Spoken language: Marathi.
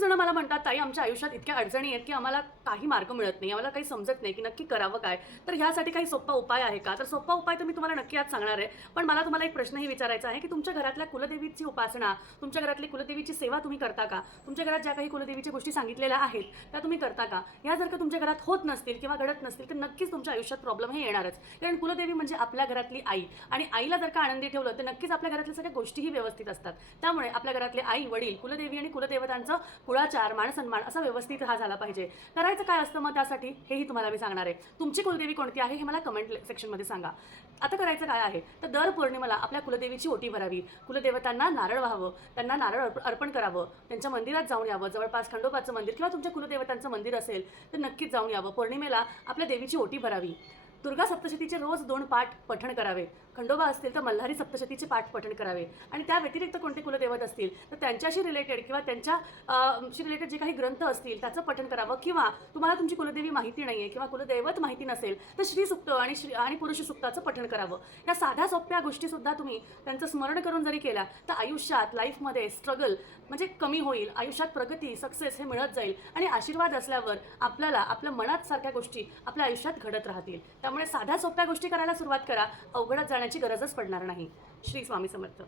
जण मला म्हणतात ताई आमच्या आयुष्यात इतक्या अडचणी आहेत की आम्हाला काही मार्ग मिळत नाही. आम्हाला काही समजत नाही की नक्की करावं काय. तर ह्यासाठी काही सोपा उपाय आहे का? तर सोपा उपाय तर मी तुम्हाला नक्की आज सांगणार आहे. पण मला तुम्हाला एक प्रश्नही विचारायचा आहे की तुमच्या घरातल्या कुलदेवीची उपासना तुमच्या घरातली कुलदेवीची सेवा तुम्ही करता का? तुमच्या घरात ज्या काही कुलदेवीच्या गोष्टी सांगितलेल्या आहेत त्या तुम्ही करता का? ह्या जर का तुमच्या घरात होत नसतील किंवा घडत नसतील तर नक्कीच तुमच्या आयुष्यात प्रॉब्लेम हे येणारच. कारण कुलदेवी म्हणजे आपल्या घरातली आई. आणि आईला जर का आनंदी ठेवलं तर नक्कीच आपल्या घरातल्या सगळ्या गोष्टीही व्यवस्थित असतात. त्यामुळे आपल्या घरातले आई वडील कुलदेवी आणि कुलदेवतांचं कुळाचार मानसन्मान असा व्यवस्थित हा झाला पाहिजे. करायचं काय असतं मग त्यासाठी? हेही तुम्हाला मी सांगणार आहे. तुमची कुलदेवी कोणती आहे हे मला कमेंट सेक्शनमध्ये सांगा. आता करायचं काय आहे? तर दर पौर्णिमेला आपल्या कुलदेवीची ओटी भरावी. कुलदेवतांना नारळ व्हावं त्यांना नारळ अर्पण करावं त्यांच्या मंदिरात जाऊन यावं. जवळपास खंडोबाचं मंदिर किंवा तुमच्या कुलदेवतांचं मंदिर असेल तर नक्कीच जाऊन यावं. पौर्णिमेला आपल्या देवीची ओटी भरावी. दुर्गा सप्तशतीचे रोज दोन पाठ पठण करावे. खंडोबा असतील तर मल्हारी सप्तशतीचे पाठ पठण करावे. आणि त्या व्यतिरिक्त कोणते कुलदेवत असतील? तर त्यांच्याशी रिलेटेड किंवा त्यांच्या शी रिलेटेड जे काही ग्रंथ असतील त्याचं पठण करावं. किंवा तुम्हाला तुमची कुलदेवी माहिती नाही आहे किंवा कुलदैवत माहिती नसेल तर श्रीसुक्त आणि श्री आणि पुरुष सुक्ताचं पठण करावं. या साध्या सोप्या गोष्टीसुद्धा तुम्ही त्यांचं स्मरण करून जरी केला तर आयुष्यात लाईफमध्ये स्ट्रगल म्हणजे कमी होईल. आयुष्यात प्रगती सक्सेस हे मिळत जाईल. आणि आशीर्वाद असल्यावर आपल्याला आपल्या मनात सारख्या गोष्टी आपल्या आयुष्यात घडत राहतील. त्यामुळे साध्या सोप्या गोष्टी करायला सुरुवात करा. अवघडत जाण्याची गरजच पडणार नाही. श्री स्वामी समर्थ.